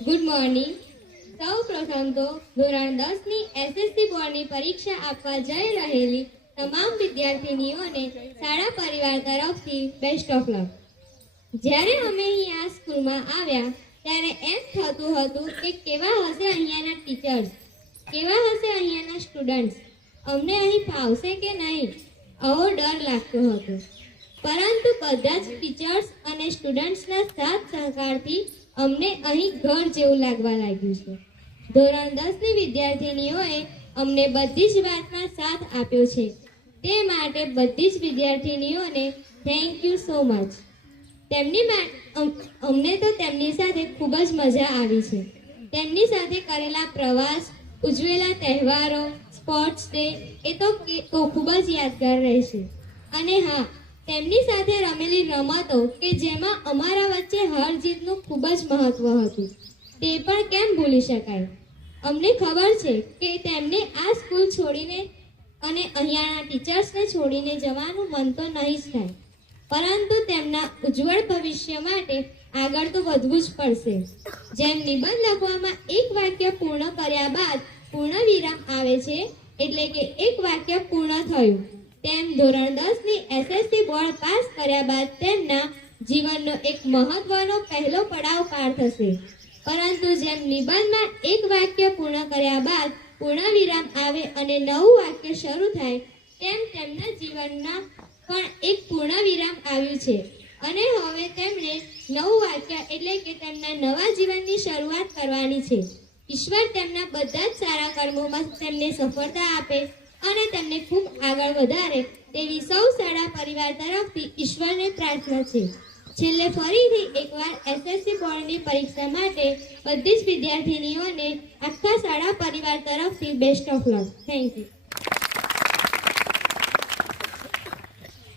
Good morning. સૌ પ્રથમ તો ધોરણ 10ની એસએસસી બોર્ડની પરીક્ષા આપવા જઈ રહેલી તમામ વિદ્યાર્થીનીઓને શાળા પરિવાર તરફથી બેસ્ટ ઓફ લક. જ્યારે અમે અહીં આ સ્કૂલમાં આવ્યા ત્યારે એમ થતું હતું કે કેવા હશે અહીંયાના ટીચર્સ, કેવા હશે અહીંયાના સ્ટુડન્ટ્સ, અમને અહીં ફાવશે કે નહીં, આવો ડર લાગતો હતો. પરંતુ બધા જ ટીચર્સ અને સ્ટુડન્ટ્સના સાથ સહકારથી અમને અહીં ઘર જેવું લાગવા લાગ્યું છે. ધોરણ 10ની વિદ્યાર્થીનીઓએ અમને બધી જ વાતમાં સાથ આપ્યો છે. તે માટે બધી જ વિદ્યાર્થીનીઓને થેન્ક યુ સો મચ. અમને તો તેમની સાથે ખૂબ જ મજા આવી છે. તેમની સાથે કરેલા પ્રવાસ, ઉજવેલા તહેવારો, સ્પોર્ટ્સ ડે એ તો ખૂબ જ યાદગાર રહેશે. અને હા, તેમની સાથે રમેલી રમતો કે જેમાં અમારા વચ્ચે હાર જીતનું ખૂબ જ મહત્વ હતું, તે પણ કેમ ભૂલી શકાય. અમને ખબર છે કે તેમને આ સ્કૂલ છોડીને અને અહીંયાના ટીચર્સને છોડીને જવાનું મન તો નહીં જ થાય, પરંતુ તેમના ઉજ્જવળ ભવિષ્ય માટે આગળ તો વધવું જ પડશે. જેમ નિબંધ લખવામાં એક વાક્ય પૂર્ણ કર્યા બાદ પૂર્ણ વિરામ આવે છે, એટલે કે એક વાક્ય પૂર્ણ થયું, તેમ ધોરણ 10ની એસએસસી બોર્ડ પાસ કર્યા બાદ તેમના જીવનનો એક મહત્વનો પહેલો પડાવ પાર થશે. પરંતુ જેમ નિબંધમાં એક વાક્ય પૂર્ણ કર્યા બાદ પૂર્ણ વિરામ આવે અને નવું વાક્ય શરૂ થાય, તેમ તેમના જીવનમાં પણ એક પૂર્ણ વિરામ આવ્યું છે અને હવે તેમણે નવું વાક્ય એટલે કે તેમના નવા જીવનની શરૂઆત કરવાની છે. ઈશ્વર તેમના બધા જ સારા કર્મોમાં તેમને સફળતા આપે અને તેમને ખૂબ આગળ વધારે તેવી સૌ શાળા પરિવાર તરફથી ઈશ્વરને પ્રાર્થના છે. છેલ્લે ફરીથી એકવાર એસએસસી બોર્ડની પરીક્ષા માટે બધી જ વિદ્યાર્થીનીઓને આખા શાળા પરિવાર તરફથી best of luck. Thank you.